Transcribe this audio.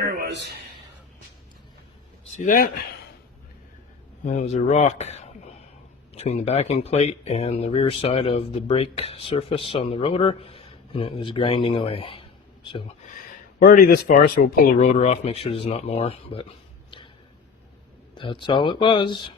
there it was. See that? That was a rock between the backing plate and the rear side of the brake surface on the rotor, and it was grinding away. So we're already this far, so we'll pull the rotor off, make sure there's not more, but that's all it was.